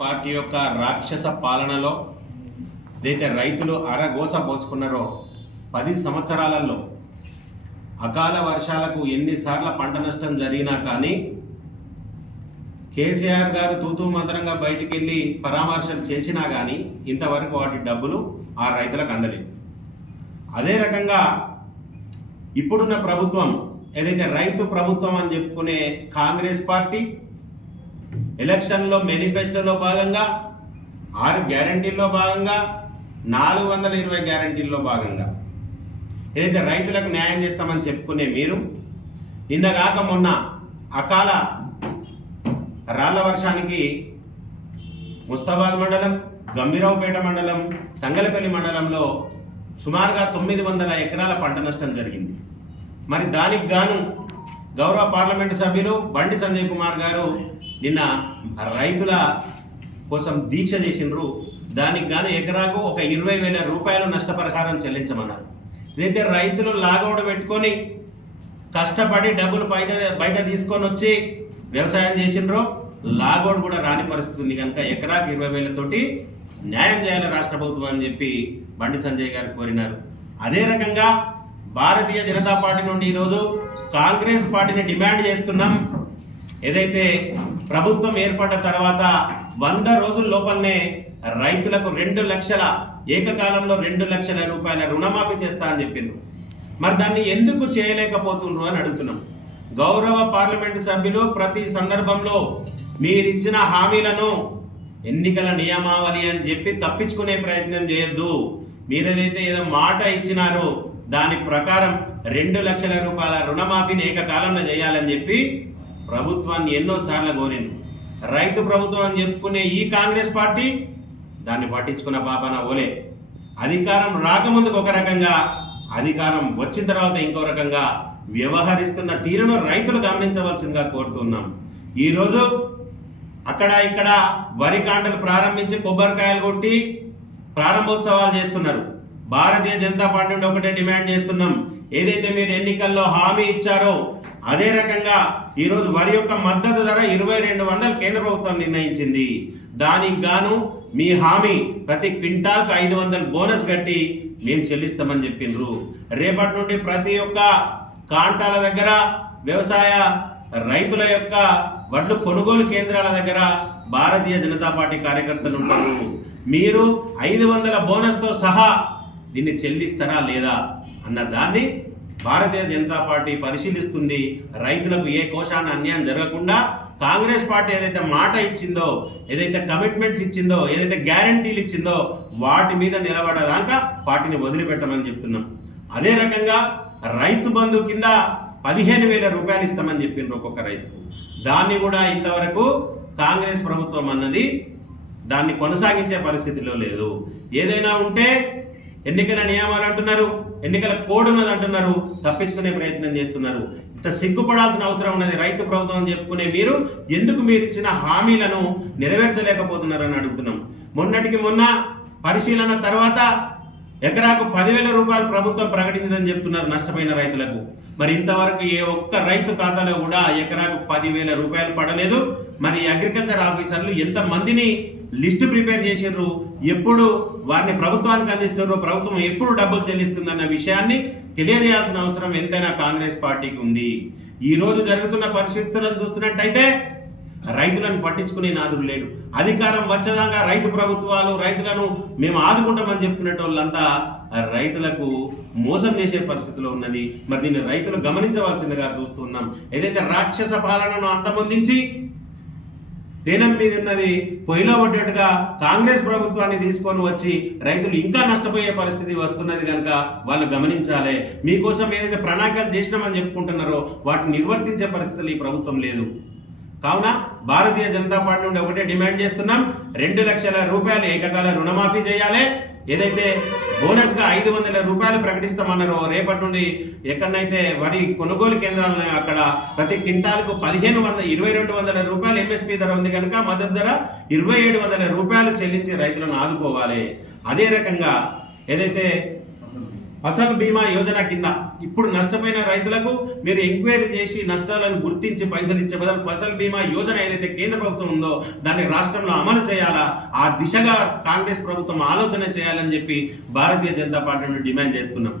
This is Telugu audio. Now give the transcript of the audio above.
పార్టీ యొక్క రాక్షస పాలనలో ఏదైతే రైతులు అరగోస పోసుకున్నారో పది సంవత్సరాలలో అకాల వర్షాలకు ఎన్నిసార్లు పంట నష్టం జరిగినా కానీ కేసీఆర్ గారు తూతూ మంత్రంగా బయటికి వెళ్ళి పరామర్శలు చేసినా కానీ ఇంతవరకు వాటి డబ్బులు ఆ రైతులకు అందలేదు. అదే రకంగా ఇప్పుడున్న ప్రభుత్వం ఏదైతే రైతు ప్రభుత్వం అని చెప్పుకునే కాంగ్రెస్ పార్టీ ఎలక్షన్లో మేనిఫెస్టోలో భాగంగా ఆరు గ్యారంటీల్లో భాగంగా నాలుగు వందల ఇరవై గ్యారంటీల్లో భాగంగా. ఏదైతే రైతులకు న్యాయం చేస్తామని చెప్పుకునే మీరు నిన్నగాక మొన్న అకాల రాళ్ళ వర్షానికి ముస్తాబాద్ మండలం గంభీరావుపేట మండలం సంగలపల్లి మండలంలో సుమారుగా తొమ్మిది వందల ఎకరాల పంట నష్టం జరిగింది. మరి దానికి గాను గౌరవ పార్లమెంటు సభ్యులు బండి సంజయ్ కుమార్ గారు నిన్న రైతుల కోసం దీక్ష చేసిండ్రు. దానికి గాను ఎకరాకు ఒక ఇరవై వేల రూపాయలు నష్టపరిహారం చెల్లించమన్నారు. ఇదైతే రైతులు లాగౌడ పెట్టుకొని కష్టపడి డబ్బులు బయట బయట తీసుకొని వచ్చి వ్యవసాయం చేసిండ్రో. లాగోడు కూడా రాని పరిస్థితి ఉంది కనుక ఎకరాకు ఇరవై వేలతోటి న్యాయం చేయాలి రాష్ట్ర ప్రభుత్వం అని చెప్పి బండి సంజయ్ గారు కోరినారు. అదే రకంగా భారతీయ జనతా పార్టీ నుండి ఈరోజు కాంగ్రెస్ పార్టీని డిమాండ్ చేస్తున్నాం. ఏదైతే ప్రభుత్వం ఏర్పడ్డ తర్వాత వంద రోజుల లోపలనే రైతులకు రెండు లక్షల ఏకకాలంలో రెండు లక్షల రూపాయల రుణమాఫీ చేస్తా అని చెప్పిండ్రు. మరి దాన్ని ఎందుకు చేయలేకపోతుండ్రు అని అడుగుతున్నాం. గౌరవ పార్లమెంటు సభ్యులు ప్రతి సందర్భంలో మీరిచ్చిన హామీలను ఎన్నికల నియమావళి అని చెప్పి తప్పించుకునే ప్రయత్నం చేయొద్దు. మీరేదైతే ఏదో మాట ఇచ్చినారో దాని ప్రకారం రెండు లక్షల రూపాయల రుణమాఫీని ఏకకాలంలో చేయాలని చెప్పి ప్రభుత్వాన్ని ఎన్నోసార్లు కోరింది. రైతు ప్రభుత్వం అని చెప్పుకునే ఈ కాంగ్రెస్ పార్టీ దాన్ని పట్టించుకున్న పాపన ఓలే. అధికారం రాకముందుకు ఒక రకంగా అధికారం వచ్చిన తర్వాత ఇంకో రకంగా వ్యవహరిస్తున్న తీరును రైతులు గమనించవలసిందిగా కోరుతున్నాం ఈరోజు అక్కడ ఇక్కడ వరి కాంటలు ప్రారంభించి కొబ్బరికాయలు కొట్టి ప్రారంభోత్సవాలు చేస్తున్నారు. భారతీయ జనతా పార్టీ నుండి ఒకటే డిమాండ్ చేస్తున్నాం. ఏదైతే మీరు ఎన్నికల్లో హామీ ఇచ్చారో అదే రకంగా ఈరోజు వరి యొక్క మద్దతు ధర ఇరవై రెండు వందలు కేంద్ర ప్రభుత్వం నిర్ణయించింది. దానికి గాను మీ హామీ ప్రతి క్వింటాల్కు ఐదు వందలు బోనస్ కట్టి మేము చెల్లిస్తామని చెప్పిండ్రు. రేపటి నుండి ప్రతి ఒక్క కాంటాల దగ్గర వ్యవసాయ రైతుల యొక్క వడ్లు కొనుగోలు కేంద్రాల దగ్గర భారతీయ జనతా పార్టీ కార్యకర్తలు ఉంటారు. మీరు ఐదు వందల బోనస్తో సహా దీన్ని చెల్లిస్తారా లేదా అన్న దాన్ని భారతీయ జనతా పార్టీ పరిశీలిస్తుంది. రైతులకు ఏ కోశాన్ని అన్యాయం జరగకుండా కాంగ్రెస్ పార్టీ ఏదైతే మాట ఇచ్చిందో ఏదైతే కమిట్మెంట్స్ ఇచ్చిందో ఏదైతే గ్యారంటీలు ఇచ్చిందో వాటి మీద నిలబడదాకా పార్టీని వదిలిపెట్టమని చెప్తున్నాం. అదే రకంగా రైతు బంధు కింద పదిహేను వేల రూపాయలు ఇస్తామని చెప్పిండ్రు ఒక్కొక్క రైతుకు. దాన్ని కూడా ఇంతవరకు కాంగ్రెస్ ప్రభుత్వం అన్నది దాన్ని కొనసాగించే పరిస్థితిలో లేదు. ఏదైనా ఉంటే ఎన్నికల నియమాలు అంటున్నారు ఎన్నికల కోడ్ ఉన్నది అంటున్నారు తప్పించుకునే ప్రయత్నం చేస్తున్నారు. ఇంత సిగ్గుపడాల్సిన అవసరం ఉన్నది రైతు ప్రభుత్వం అని చెప్పుకునే మీరు ఎందుకు మీరు ఇచ్చిన హామీలను నెరవేర్చలేకపోతున్నారని అడుగుతున్నాం. మొన్నటికి మొన్న పరిశీలన తర్వాత ఎకరాకు పదివేల రూపాయలు ప్రభుత్వం ప్రకటించిందని చెప్తున్నారు నష్టపోయిన రైతులకు. మరి ఇంతవరకు ఏ ఒక్క రైతు ఖాతాలో కూడా ఎకరాకు పదివేల రూపాయలు పడలేదు. మరి అగ్రికల్చర్ ఆఫీసర్లు ఎంతమందిని లిస్టు ప్రిపేర్ చేసిర్రు ఎప్పుడు వారిని ప్రభుత్వానికి అందిస్తున్నారు ప్రభుత్వం ఎప్పుడు డబ్బులు చెల్లిస్తుందన్న విషయాన్ని తెలియజేయాల్సిన అవసరం ఎంతైనా కాంగ్రెస్ పార్టీకి ఉంది. ఈ రోజు జరుగుతున్న పరిస్థితులను చూస్తున్నట్టయితే రైతులను పట్టించుకునే నాదుడు లేడు. అధికారం వచ్చేదాకా రైతు ప్రభుత్వాలు రైతులను మేము ఆదుకుంటామని చెప్పుకునే వాళ్ళంతా రైతులకు మోసం చేసే పరిస్థితిలో ఉన్నది. మరి దీన్ని రైతులు గమనించవలసిందిగా చూస్తున్నాం. ఏదైతే రాక్షస పాలనను అంతమొందించి దేనం మీద ఉన్నది పొయ్యిలో పడ్డట్టుగా కాంగ్రెస్ ప్రభుత్వాన్ని తీసుకొని వచ్చి రైతులు ఇంకా నష్టపోయే పరిస్థితి వస్తున్నది కనుక వాళ్ళు గమనించాలి. మీకోసం ఏదైతే ప్రణాళికలు చేసినామని చెప్పుకుంటున్నారో వాటిని నిర్వర్తించే పరిస్థితులు ఈ ప్రభుత్వం లేదు. కావున భారతీయ జనతా పార్టీ నుండి ఒకటే డిమాండ్ చేస్తున్నాం. రెండు లక్షల రూపాయలు ఏకకాల రుణమాఫీ చేయాలి. ఏదైతే బోనస్గా ఐదు వందల రూపాయలు ప్రకటిస్తామన్నారో రేపటి నుండి ఎక్కడనైతే వరి కొనుగోలు కేంద్రాలను అక్కడ ప్రతి క్వింటాల్కు పదిహేను వందల ఇరవై రెండు వందల రూపాయలు ఎంఎస్పీ ధర ఉంది కనుక మద్దతు ధర ఇరవై ఏడు వందల రూపాయలు చెల్లించి రైతులను ఆదుకోవాలి. అదే రకంగా ఏదైతే ఫసల్ బీమా యోజన కింద ఇప్పుడు నష్టపోయిన రైతులకు మీరు ఎంక్వైరీ చేసి నష్టాలను గుర్తించి పైసలు ఇచ్చే బదులు ఫసల్ బీమా యోజన ఏదైతే కేంద్ర ప్రభుత్వం ఉందో దాన్ని రాష్ట్రంలో అమలు చేయాలా? ఆ దిశగా కాంగ్రెస్ ప్రభుత్వం ఆలోచన చేయాలని చెప్పి భారతీయ జనతా పార్టీ నుండి డిమాండ్ చేస్తున్నాం.